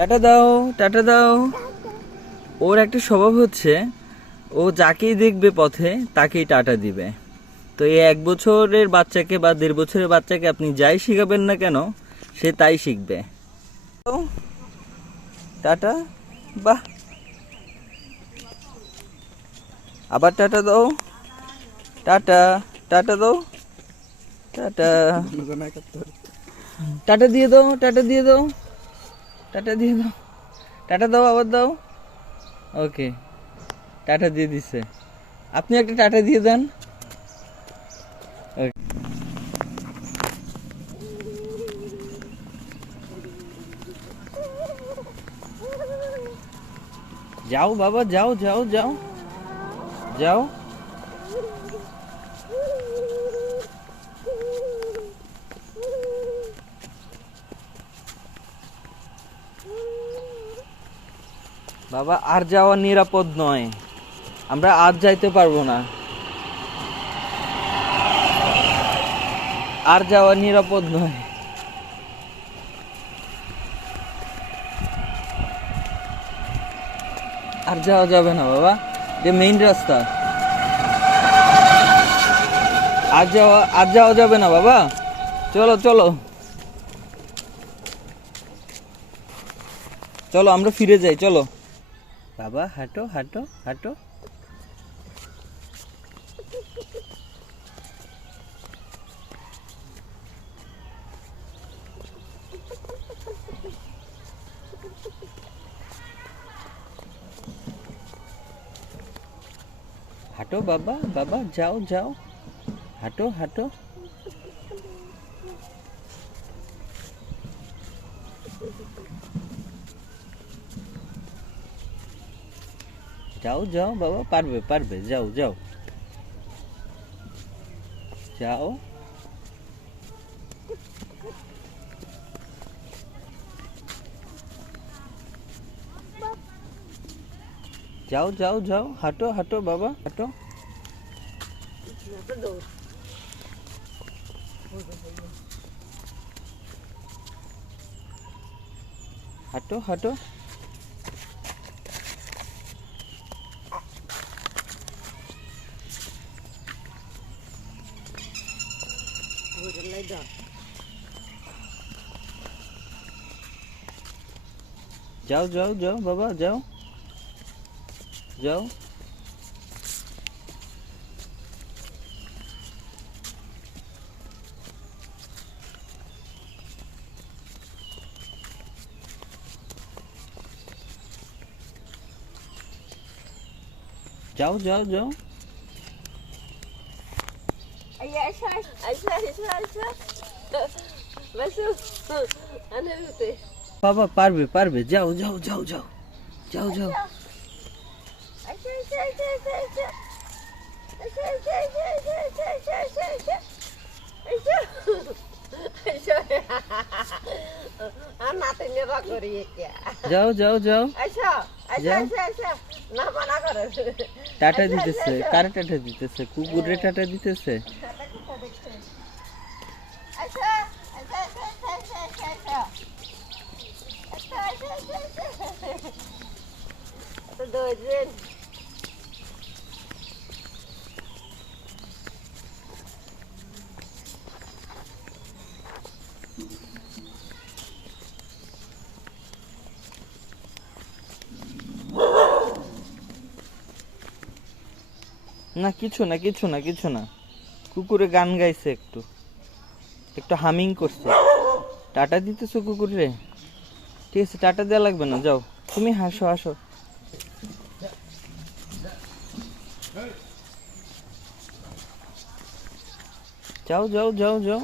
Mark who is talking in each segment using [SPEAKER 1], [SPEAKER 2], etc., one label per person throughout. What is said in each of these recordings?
[SPEAKER 1] Tata দাও tata দাও। ওর একটা স্বভাব হচ্ছে ও যাকেই দেখবে পথে তাকেই টাটা দিবে। তো এই এক বছরের বাচ্চাকে বা দেড় বছরের বাচ্চাকে আপনি যাই শিখাবেন না কেন সে তাই শিখবে। টাটা বাহ। আবার টাটা দাও। টাটা টাটা দাও। টাটা। টাটা দিয়ে দাও টাটা দিয়ে দাও। টাটা দিয়ে দাও টাটা দাও আবার দাও ওকে টাটা দিয়ে দিছে আপনি একটা টাটা দিয়ে দেন Okay. যাও বাবা যাও যাও যাও যাও বাবা, আর যাওয়া নিরাপদ নয়। আমরা আর যাইতে পারব না। আর যাওয়া নিরাপদ নয়। আর যাওয়া যাবে না বাবা, যে মেইন রাস্তা। আর যাওয়া আর যাওয়া যাবে না বাবা। চলো চলো। চলো, আমরা ফিরে যাই, চলো। বাবা হাঁটো হাঁটো হাঁটো। হাঁটো বাবা বাবা যাও যাও। হাঁটো হাঁটো। যাও যাও বাবা পারবে পারবে যাও যাও যাও যাও যাও যাও হাঁটো হাঁটো বাবা হাঁটো হাঁটো হাঁটো rồi dấu dấu
[SPEAKER 2] dấu bơ bơ dấu. Dấu. Dấu dấu dấu.
[SPEAKER 1] বাবা পারবে পারবে যাও যাও যাও যাও যাও যাও
[SPEAKER 2] Aisyah, Aisyah, Aisyah, Aisyah, Aisyah. Aisyah, Aisyah, Aisyah, Aisyah, Aisyah, Aisyah, Aisyah, Aisyah. Aisyah. Anak ini rak kori ya.
[SPEAKER 1] যাও যাও যাও
[SPEAKER 2] Aisyah, Aisyah, Aisyah, Aisyah. Nah, mana kore?
[SPEAKER 1] Tata দিতেছে কারে টাটা দিতেছে কুকুরে টাটা দিতেছে
[SPEAKER 2] Aisyah, Aisyah,
[SPEAKER 1] না, কিছু না কিছু না কিছু না। কুকুরে গান গাইছে একটু। একটু হামিং করছে। টাটা দিতেছো কুকুরে ঠিক আছে, টাটা দেওয়া লাগবে না, যাও। তুমি হাসো হাসো। যাও যাও যাও যাও।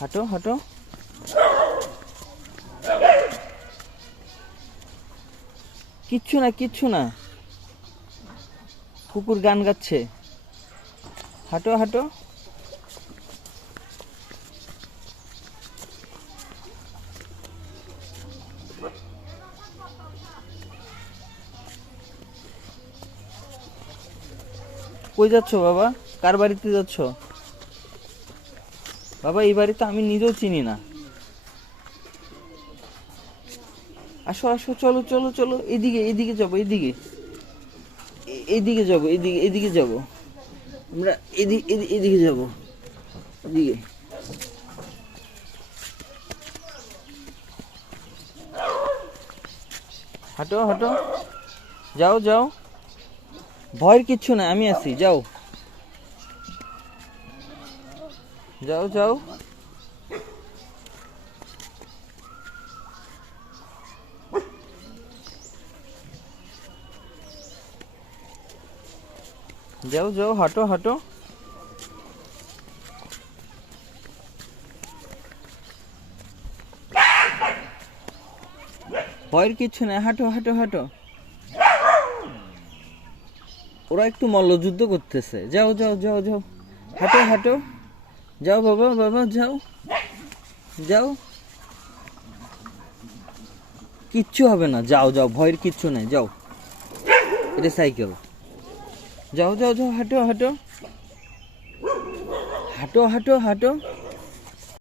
[SPEAKER 1] হাঁটো হাঁটো। কিচ্ছু না কিচ্ছু না। কুকুর গান গাচ্ছে। হাঁটো হাঁটো। কই যাচ্ছ বাবা? কার বাড়িতে যাচ্ছ? বাবা, এই বাড়িতে আমি নিজেও চিনি না। আসো আসো, চলো চলো চলো। এদিকে এদিকে যাব, এদিকে। এদিকে যাবো এদিকে এদিকে যাবো আমরা এদিকে এদিকে যাবো এদিকে হাঁটো হাঁটো যাও যাও ভয়ের কিচ্ছু না আমি আছি যাও যাও যাও যাও যাও, হাঁটো হাঁটো। ভয়ের কিচ্ছু না হাঁটো হাঁটো হাঁটো। ওরা একটু মল্লযুদ্ধ করতেছে। যাও যাও যাও যাও। হাঁটো হাঁটো। যাও, বাবা বাবা, যাও। যাও। কিচ্ছু হবে না। যাও যাও, ভয়ের কিচ্ছু নাই, যাও। এটা সাইকেল। যাও যাও যাও হাঁটো হাঁটো হাঁটো হাঁটো হাঁটো